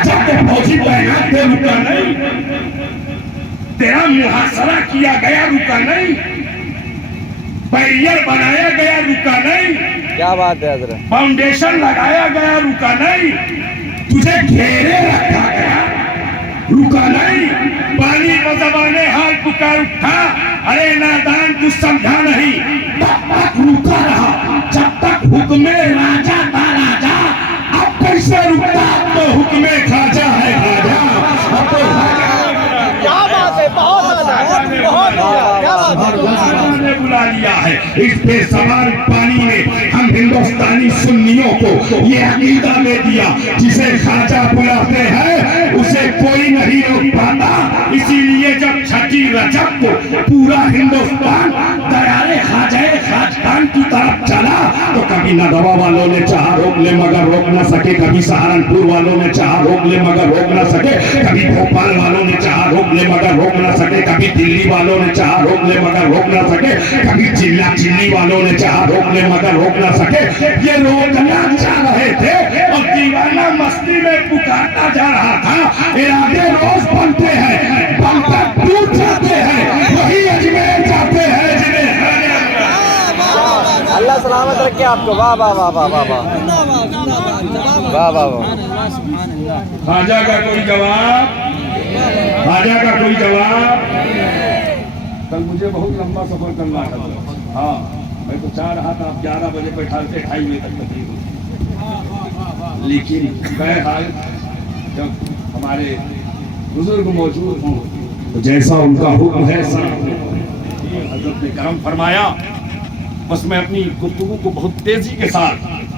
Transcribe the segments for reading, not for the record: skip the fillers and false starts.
राजा के फौजी तैनात थे, रुका नहीं। तेरा मुहासरा किया गया, रुका नहीं। बैरियर बनाया गया, रुका नहीं। क्या बात है हजरत। फाउंडेशन लगाया गया, रुका नहीं। तुझे घेरे रखा गया, रुका नहीं। पानी में जबाने हाल पुकार उठा, अरे नादान तू समझा नहीं। तब तक रुका रहा जब तक हुक्मे राजा था राजा। अब कैसे रुकता, अब तो हुक्मे खाजा है खाजा। अब तो क्या बात है, बहुत बहुत क्या बात ने बुला लिया है। इस बेसवार पानी में हम हिंदुस्तानी सुन्नियों को ये अकीदा में दिया, जिसे खाजा बुलाते हैं उसे कोई नहीं रोक पाता। इसीलिए जब छठी रजब को पूरा हिंदुस्तान दयारे खाजाए खाजखान की तरफ चला, तो कभी नदवा वालों ने चाहा रोक ले मगर रोक न सके, कभी सहारनपुर वालों ने चाहा रोक ले मगर रोक न सके, कभी भोपाल वालों ने चाहा रोक ले मगर रोक न सके, कभी दिल्ली वालों ने चाहा रोक ले मगर रोक न सके, कभी चिल्ला चिल्ली वालों ने चाहा रोक ले मगर रोक न सके। ये रोकना चाह रहे थे और दीवाना मस्ती में पुकारता जा रहा था। इरादे रोज बनते हैं, बनकर टूट जाते हैं, वही अजमेर जाते हैं जिन्हें अल्लाह सलामत रखे आपको। वाह वाह वाह वाह वाह वाह वाह वाह वाह। खाजा का कोई जवाब, खाजा का कोई जवाब। कल मुझे बहुत लंबा सफर करना था। हाँ, मैं तो चाह रहा था आप 11 बजे बैठाते 2:30 बजे तक तकरीबन, लेकिन बहरहाल जब हमारे बुजुर्ग मौजूद हों तो जैसा उनका हुक्म है हजरत ने करम फरमाया। बस मैं अपनी गुफ्तगू को बहुत तेजी के साथ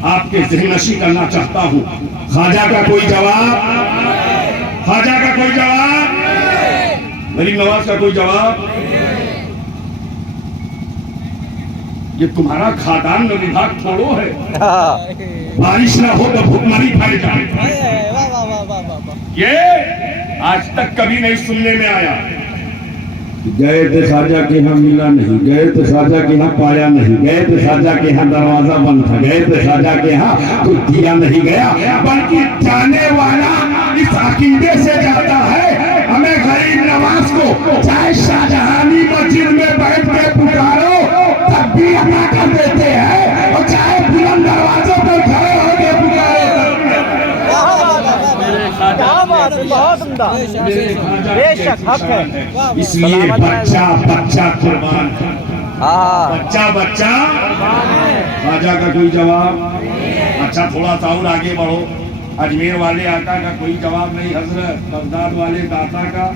आपके ज़हनशी करना चाहता हूँ। खाजा का कोई जवाब, खाजा का कोई जवाब, गरीब नवाज का कोई जवाब। ये तुम्हारा खादान में विभाग थोड़ो है, बारिश ना हो तो भुखमरी फैल जाए। ये आज तक कभी नहीं सुनने में आया। गए थे खाजा के यहाँ मिला नहीं, गए थे खाजा के यहाँ पाया नहीं, गए थे खाजा के यहाँ दरवाजा बंद था, गए थे खाजा के यहाँ कुछ दिया नहीं गया। बल्कि जाने वाला इस अकीदे से जाता है, हमें गरीब नवाज को चाहे शाहजहानी मस्जिद में बैठ के पुकारो तब भी अदा कर देते हैं, और चाहे बुलंद दरवाजों पर खड़े होकर पुकारो। बहुत उम्दा, बेशक हक है। इसलिए बच्चा बच्चा कुर्बान, बच्चा बच्चा। खाजा का कोई जवाब? अच्छा, थोड़ा सा और आगे बढ़ो। अजमेर वाले आका का कोई जवाब नहीं हजरत, बगदाद वाले दाता का,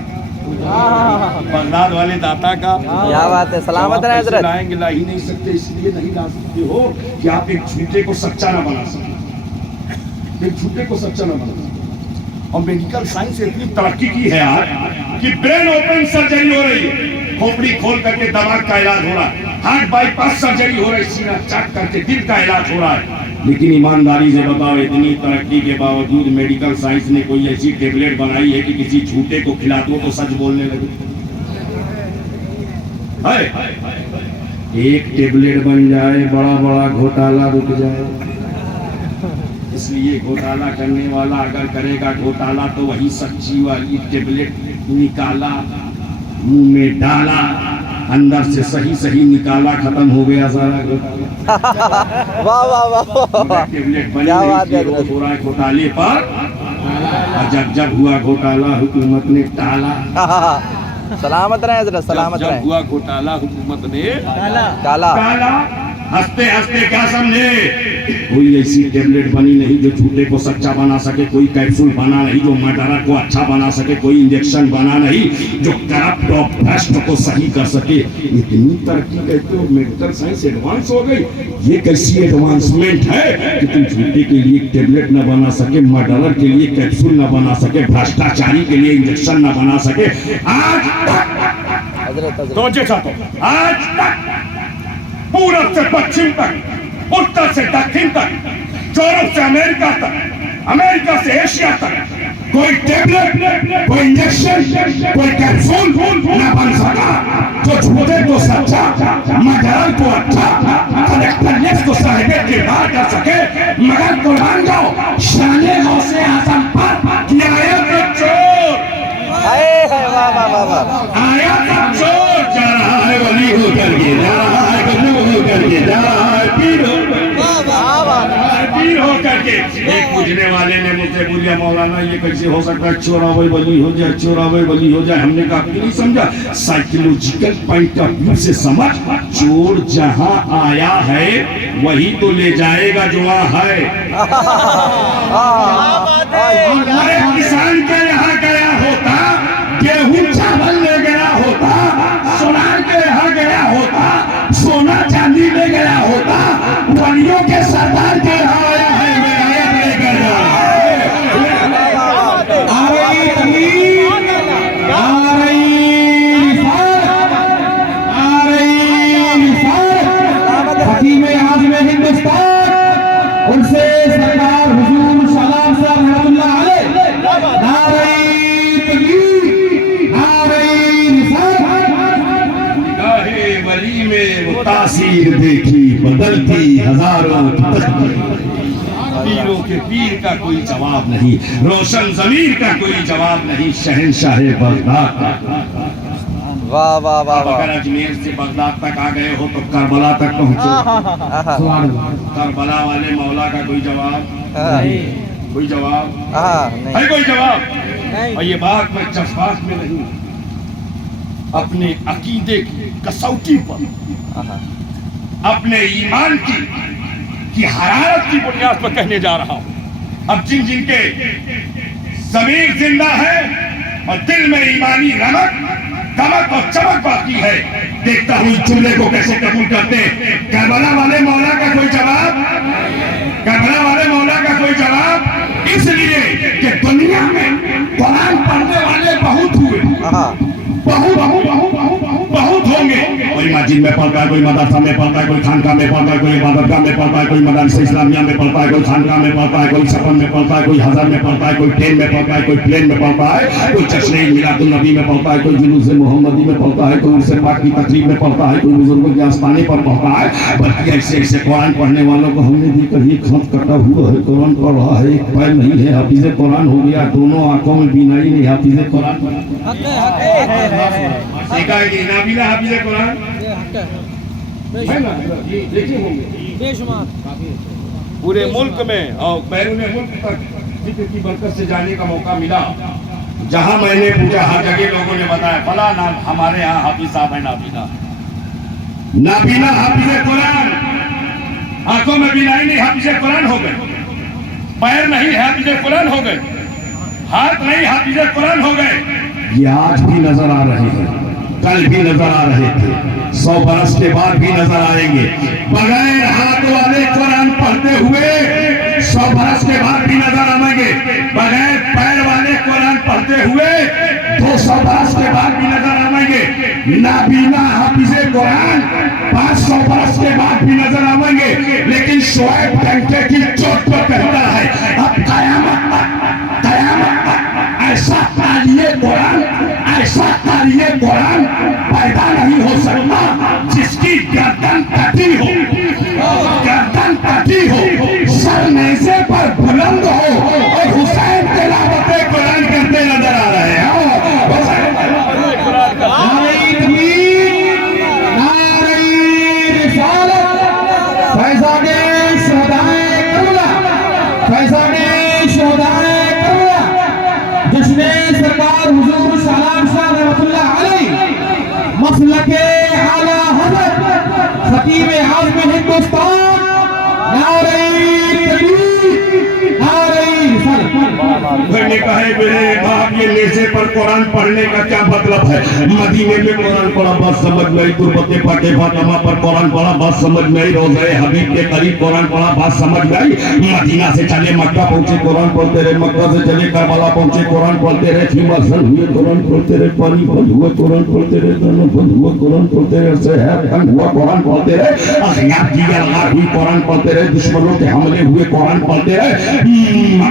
बगदाद वाले दाता का। क्या बात है, सलामत रहे हजरत। लाएंगे, ला ही नहीं सकते, इसलिए नहीं ला सकते हो कि आप एक झूठे को सच्चा ना बना सके, एक झूठे को सच्चा ना बना सके। और मेडिकल साइंस इतनी तरक्की की है यार कि ब्रेन ओपन सर्जरी हो रही है, खोपड़ी खोल करके दिमाग का इलाज हो रहा है, हार्ट बाईपास सर्जरी हो रही है, सीना चाट करके दिल का इलाज हो रहा है। लेकिन ईमानदारी से बताओ, इतनी तरक्की के बावजूद मेडिकल साइंस ने कोई ऐसी टेबलेट बनाई है कि किसी झूठे को खिला दो तो सच बोलने लगे? एक टेबलेट बन जाए, बड़ा बड़ा घोटाला रुक जाए। इसलिए घोटाला करने वाला अगर करेगा घोटाला तो वही सच्ची वाली टेबलेट निकाला, मुंह में डाला, अंदर से सही सही निकाला, खत्म हो गया सारा घोटाला। वाह वाह वाह, टेबलेट बनी क्या बात है। हो रहा है घोटाले पर, और जब जब हुआ घोटाला हुकूमत ने टाला। सलामत रहे हजरत, सलामत जब रहे। हुआ घोटाला हुकूमत ने काला टाला। हंसते हंसते क्या समझे? कोई ऐसी टेबलेट बनी नहीं जो झूठे को सच्चा बना सके, कोई कैप्सूल बना नहीं जो मर्डरर को अच्छा बना सके, कोई इंजेक्शन बना नहीं जो करप्ट और भ्रष्ट को सही कर सके। इतनी तरक्की कहते हो मेडिकल साइंस एडवांस हो गई, ये कैसी एडवांसमेंट है कि तुम झूठे के लिए टेबलेट न बना सके, मर्डरर के लिए कैप्सूल न बना सके, भ्रष्टाचारी के लिए इंजेक्शन न बना सके। आज तक आज तक पूरब से पश्चिम तक, उत्तर से दक्षिण तक, यूरोप से अमेरिका तक, अमेरिका से एशिया तक कोई टेबलेट, कोई इंजेक्शन, कोई कैप्सूल न बन सका जो झूठे को सच्चा, मर्डरर को अच्छा, कलेक्टरलेस को साहिबे किरदार कर सके। मगर कुर्बान जाओ शाने गौसे आजम पर किया वाह वाह वाह आया चोर जा रहा है वली होकर के जा रहा है गल्लू होकर के जा रहा है पीर होकर के। एक पूछने वाले ने मुझसे बोलिया मौलाना ये कैसे हो सकता है चोरावे वली हो जाए चोरावे वली हो जाए। हमने कहा क्यों नहीं समझा, साइकोलॉजिकल पॉइंट ऑफ व्यू से समझ, चोर जहां आया है वही तो ले जाएगा जो वहां है। अरे किसान के यहाँ गया होता, गेहूं चावल ले गया होता, सोनार के यहाँ गया होता, सोना चांदी ले गया होता, वलियों के सरदार के यहाँ आया है विलायत लेकर जा रहा है। आ रही तमीज, आ रही रिफात, आ रही रिफात, हकीम आज़म हिंदुस्तान, उनसे सरकार हुजूर सलाम साहब रहमतुल्लाह अलैह, नारे तकबीर, नारे रिफात। गाहे वली में वो तासीर देखी बदलती हजारों की तकदीर। पीरों के पीर का कोई जवाब नहीं, रोशन ज़मीर का कोई जवाब नहीं, शहंशाह बगदाद का। वाह वाह वाह अब अगर अजमेर से बगदाद तक आ गए हो तो करबला तक पहुंचो। करबला वाले मौला का कोई जवाब, कोई जवाब है, कोई जवाब। और ये बात मैं जज्बात में नहीं, अपने अकीदे की कसौटी पर, अपने ईमान की हरारत की बुनियाद पर कहने जा रहा हूं। अब जिन जिनके ज़मीर जिंदा है और दिल में ईमानी रमक, दमक और चमक बाकी है, देखता हूं इस जुमले को कैसे कबूल करते हैं। करबला वाले मौला का कोई जवाब, करबला वाले मौला का कोई जवाब, इसलिए कि दुनिया में कुरान पढ़ने वाले बहुत हुए, बहुत होंगे। कोई मस्जिद में पढ़ता है, कोई मदरसा में पढ़ता है, कोई खानका में पढ़ता है, कोई इबादतगाह में पढ़ता है, कोई मदरसा इस्लामिया में पढ़ता है, कोई खानका में पढ़ता है, कोई सफर में पढ़ता है, कोई हज़र में पढ़ता है, कोई ट्रेन में पढ़ता है, कोई प्लेन में पढ़ता है, कोई जश्न मिलादुन नबी में पढ़ता है, कोई जुलूस मोहम्मदी में पढ़ता है, कोई उर्स पाक की तकरीब में पढ़ता है, कोई बुजुर्गों के आस्ताने पर पढ़ता है। बल्कि ऐसे ऐसे कुरान पढ़ने वालों को हमने देखा ये खत कटा हुआ है, कुरान पढ़ रहा है, एक पैर नहीं है, हाफिज़े कुरान हो गया, दोनों आंखों में बीनाई नहीं, हाफिज़े कुरान नाबीना हाफिज़े कुरान है ना, देखिए होंगे पूरे मुल्क में और बैरून मुल्क तक जिक्र की बरकत से जाने का मौका मिला। जहां मैंने पूछा हर जगह लोगों ने बताया फला नाम हमारे यहाँ हाफिज साहब है, नाबीना नाबीना हाफिज़े कुरान, आंखों में बीनाई नहीं, हाफिज़े कुरान हो गए, पैर नहीं हाफिज़े कुरान हो गए, हाथ नहीं हाफिज़े कुरान हो गए। ये आज भी नजर आ रहे हैं, कल भी नजर आ रहे थे, 100 बरस के बाद भी नजर आएंगे। बगैर हाथ वाले कुरान पढ़ते हुए 100 बरस के बाद भी नजर आएंगे। बगैर पैर वाले कुरान पढ़ते हुए 200 बरस के बाद भी नजर आएंगे। नाबीना हाफिज़े कुरान 500 बरस के बाद भी नजर आएंगे। लेकिन शोएब डंके की चोट पर कहता है अब कयामत ऐसा तालिये कुरान, ऐसा तालिये कुरान पैदा नहीं हो सकता जिसकी गर्दन कटी हो, गर्दन कटी हो, सर नेज़े पर बुलंद हो और हुसैन तिलावत कुरान करते नजर आ रहे हैं। जिसने सरकार हुजूर सलाम साहब रहमतुल्लाह अलैह मसलके आला हज़रत खतीब आज़म हिंदुस्तान, नारे तकबीर, नारे मैंने कहा मेरे बाप ये नेज़े पर कुरान पढ़ने का क्या मतलब है। मदीने में कुरान पढ़ा बात समझ में आई, तुर्बते पाके फातिमा पर कुरान पढ़ा बात समझ में आई, रोज़े हबीब के करीब कुरान पढ़ा बात समझ में आई। मदीना से चले मक्का पहुंचे कुरान पढ़ते रहे, मक्का से चले करबला पहुंचे कुरान पढ़ते रहे, खीमा सन हुए कुरान पढ़ते रहे, पानी बंद हुआ कुरान पढ़ते रहे, दाना बंद हुआ कुरान पढ़ते रहे, शहर तंग हुआ कुरान पढ़ते रहे, अज़ियात की गलगार हुई कुरान पढ़ते रहे, दुश्मनों के हमले हुए कुरान पढ़ते रहे,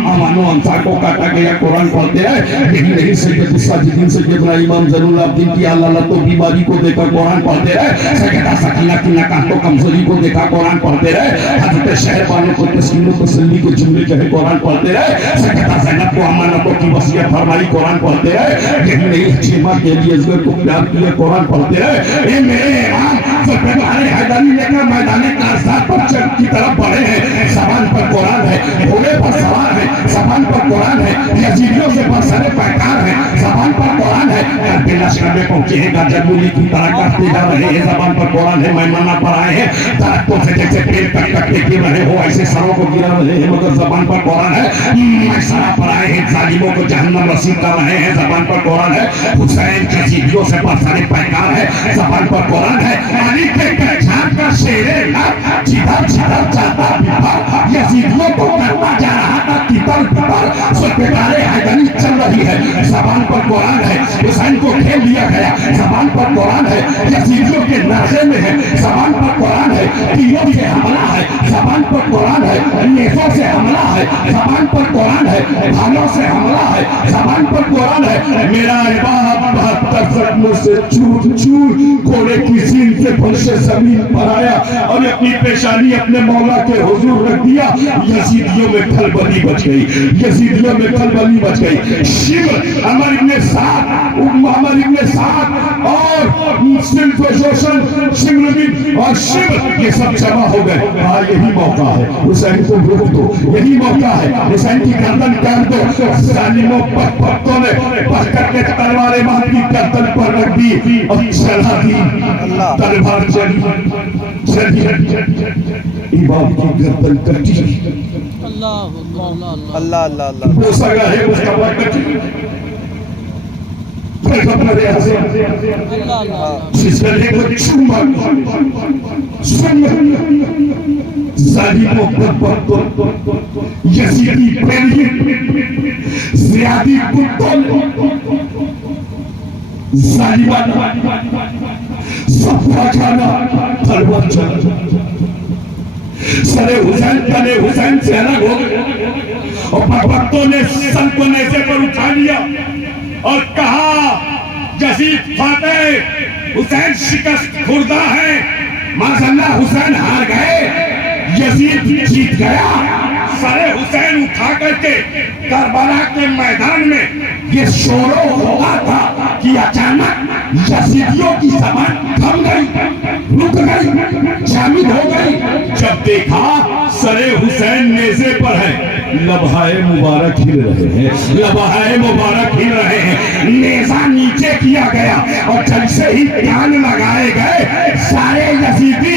अमानो अंसार को काटा गया कुरान पढ़ते रहे। यही नहीं सैयद साजिदीन सैयदना इमाम ज़ैनुल आबिदीन की अल्लाह तो बीमारी को देखकर कुरान पढ़ते रहे, सैयदा सकीना की नकातो कमजोरी को देखा कुरान पढ़ते रहे, हज़रत शहरबानो को तस्कीन व तसल्ली के जुमले कहे कुरान पढ़ते रहे, सैयदा ज़ैनब को अमानतों की वसीयत फरमाई, कुरान पढ़ते हैं। यही नहीं, छिमा के लिए इज्जत को प्यार के लिए कुरान पढ़ते हैं। ये मेरे इमाम ज़ुल्फ़िकार हैदरी लेकर मैदानी कारसात पर चल की तरफ बढ़े हैं। ज़बान पर कुरान है, घोड़े पर सवार है, ज़बान पर कुरान है, यजीदियों से बरसरे पैकार है, ज़बान पर कुरान है। लश्कर में पहुंचे हैं, जमूली की तरह करते जा रहे हैं, ज़बान पर कुरान है। मैमाना पर आए हैं, दरख्तों से जैसे पेड़ कट कटके गिर रहे हो ऐसे सरों को गिरा रहे हैं, मगर ज़बान पर कुरान है। मैसरा पर आए हैं, जालिमों को जहन्नम रसीद कर रहे हैं, ज़बान पर कुरान है। हुसैन यजीदियों से बरसरे पैकार है, ज़बान पर कुरान है। अली के कचार का शेरे जिधर जिधर जाता यजीदियों को करता जा रहा था तितर तितर। ज़ुल्फ़िकार हैदरी चल रही है, ज़बान पर कुरान है। हुसैन को खेल लिया गया, ज़बान पर कुरान है। यजीदियों के नाज़े में है, ज़बान पर कुरान है। तीरों से हमला है, ज़बान पर कुरान है। नेज़ों से हमला है, ज़बान पर कुरान है। भालों से हमला है, ज़बान पर कुरान है। मेरा बाप 72 ज़ख्मों से चूर चूर घोड़े की सीन से फर्शे ज़मीन पर आया और अपनी पेशानी अपने मौला के हुजूर रख दिया। यजीदियों में खलबली बच गई, यजीदियों में खलबली बच गई। शिव अमर इब्ने साद और सिमरन और शिव ये सब जमा हो गए। हाँ, यही मौका है, हुसैन को रोक दो, यही मौका है, हुसैन की गर्दन काट दो। जालिमों भक्तों ने पकड़ के तलवारें मार की गर्दन पर रख दी और चढ़ा दी। तलवार चली इमाम की गर्दन कटी। अल्लाह अल्लाह अल्लाह वो सगा है, उसका वक्त कटी। जिसने को चुम्मा जालिमों पर यजीदी प्रेमी ज़ियादी कुत्तों जालिमा सफा खाना तलवार चला। सरे हुसैन तने हुसैन से अलग हो गए और भक्तों ने सर को नेज़े पर उठा लिया और कहा यजीद फातेह, हुसैन शिकस्त खुर्दा है। माशाअल्लाह हुसैन हार गए, यजीद जीत गया। सरे हुसैन उठा करके करबला के मैदान में ये शोरो होगा था कि अचानक यजीदियों की ज़बान थम गई, रुक गई, जामिद हो गई। जब देखा सरे हुसैन नेज़े पर है, लबहाए मुबारक हिल रहे हैं, लबहाए मुबारक हिल रहे हैं। नेज़ा नीचे किया गया और जैसे ही ध्यान लगाए गए सारे यजीदी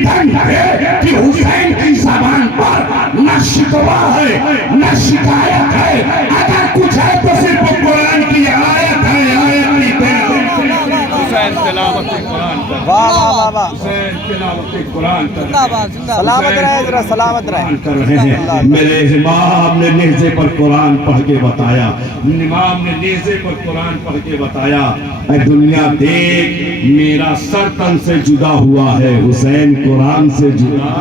दंग थे कि हुसैन की ज़बान पर न शिकवा है न शिकायत है, अगर कुछ है तो सिर्फ कुरान की आयत है। आयत की हुसैन तिलावत कुरान कर, वाह वाह वाह वाह, हुसैन तिलावत कुरान कर, सलामत रहे, जरा सलामत रहे कर रहे हैं। मेरे इमाम ने नेज़े पर कुरान पढ़ के बताया, इमाम ने नेज़े पर कुरान पढ़ के बताया, ऐ दुनिया देख मेरा सर तन से जुदा हुआ है, हुसैन कुरान से जुदा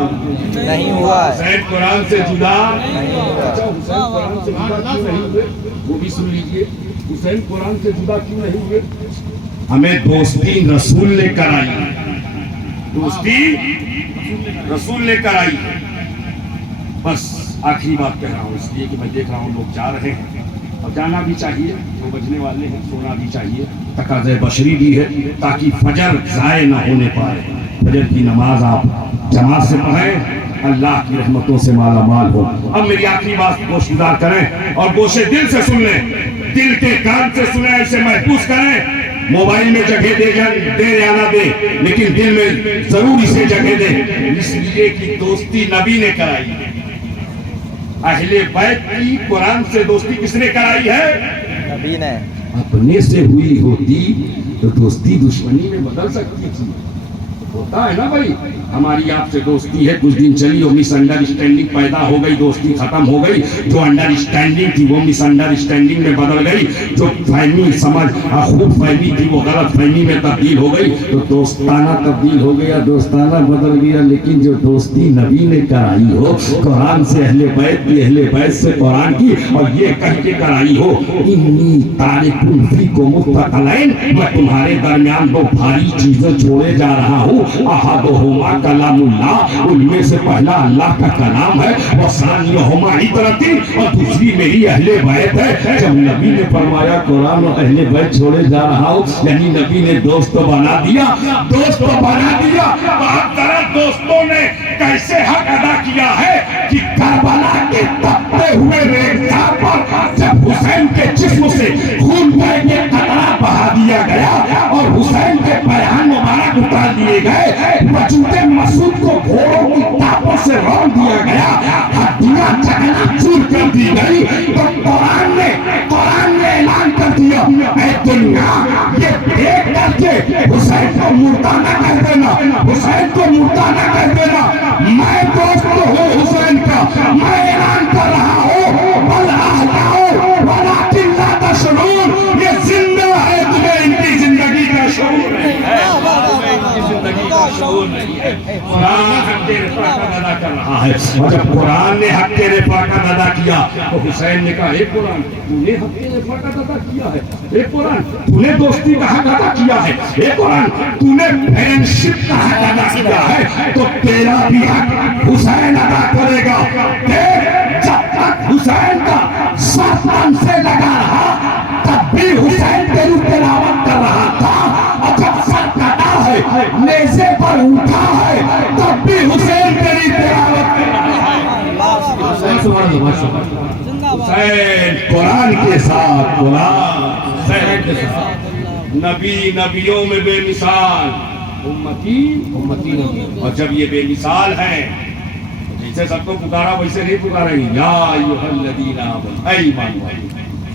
नहीं हुआ है। हुसैन कुरान से जुदा नहीं हुआ। अच्छा, हुसैन कुरान से जुदा क्यों नहीं हुए, वो भी सुन लीजिए। हुसैन कुरान से जुदा क्यों नहीं हुए? हमें दोस्ती रसूल ने कराई, दोस्ती रसूल ने कराई। बस आखिरी बात कह रहा हूँ इसलिए कि मैं देख रहा हूँ लोग जा रहे हैं और जाना भी चाहिए, 2 बजने वाले हैं, सोना भी चाहिए, तकाज़े बशरी भी है ताकि फजर ज़ाय ना होने पाए। फजर की नमाज आप जमात से पढ़ें, अल्लाह की रहमतों से मालामाल हो। अब मेरी आखिरी बात गोशगुजार करें और गोशे दिल से सुन लें, दिल के कान से सुने, ऐसे महफूज करें। मोबाइल में जगह दे या ना दे, लेकिन दिल में जरूर इसे जगह दे, इसलिए कि दोस्ती नबी ने कराई। अहले बैत की कुरान से दोस्ती किसने कराई है? नबी ने। अपने से हुई होती तो दोस्ती दुश्मनी में बदल सकती थी। होता है ना भाई, हमारी आपसे दोस्ती है, कुछ दिन चली और मिसअंडरस्टैंडिंग पैदा हो गई, दोस्ती खत्म हो गई। जो अंडरस्टैंडिंग थी वो मिसअंडरस्टैंडिंग में बदल गई, जो फहमी समझ खूब फहमी थी वो गलत फहमी में तब्दील हो गई, तो दोस्ताना तब्दील हो गया, दोस्ताना बदल गया। लेकिन जो दोस्ती नबी ने कराई हो कुरान से, अहले बैत की, अहले बैत से कुरान की, और ये कह के कराई हो इन्नी तारिकुन फीकुम मुस्तक़लैन, मैं तुम्हारे दरमियान 2 भारी चीजें छोड़े जा रहा हूँ, अहदुहुमा कलामुल्लाह, उनमें से पहला अल्लाह का कलाम है, और सानियहुमा इतरती, और दूसरी मेरी अहले बैत है। जब नबी ने फरमाया कुरान और अहले बैत छोड़े जा रहा हूं, यानी नबी ने दोस्त बना दिया, दोस्त बना दिया। आप तरह दोस्तों ने कैसे हक अदा किया है कि करबला के तपते हुए रेखा पर जब हुसैन के जिस्म से खून का एक कतरा बहा दिया गया और हुसैन के पैरान मुबारक उतार दिए गए, वजूदे मसूद को घोड़ों की टापों से रौंद दिया गया, हड्डियां चकनाचूर कर दी गई, तो कुरान ने ऐलान कर दिया, ऐ दुनिया ये देख करके हुसैन को मुर्दा न कर देना, हुसैन को मुर्दा न कर देना। मैं दोस्त हूँ हुसैन का, मैं ऐलान कर रहा हूँ, बल अहयाओ वलाकिन ला तशऊरून, ये जिंदा है, तुम्हें इनकी जिंदगी का शऊर नहीं है, जिंदगी का शऊर नहीं है। कुरान हक रिफा का अदा कर रहा है, और जब कुरान ने हक रिफा का अदा किया तो हुसैन ने कहा, हे कुरान तूने हक रिफा का अदा किया है, हे कुरान तूने दोस्ती का हक अदा किया है, हे कुरान तूने फ्रेंडशिप का हक अदा किया है, तो तेरा भी हक हुसैन अदा करेगा। जब तक हुसैन का साथ से लगा रहा तब भी हुसैन तेरी तिलावत कर रहा था, और जब सर कटा है नेज़े पर उठा है तब भी हुसैन तेरी तिलावत कर रहा है। हुसैन कुरान के साथ, कुरान के साथ, नबी नबियों में बेमिसाल, उम्मती उम्मती नबी। और जब ये बेमिसाल है, जैसे सबको पुकारा वैसे नहीं पुकारेंगे, या अय्युहल्लज़ीना आमनू, ऐ ईमान वालों,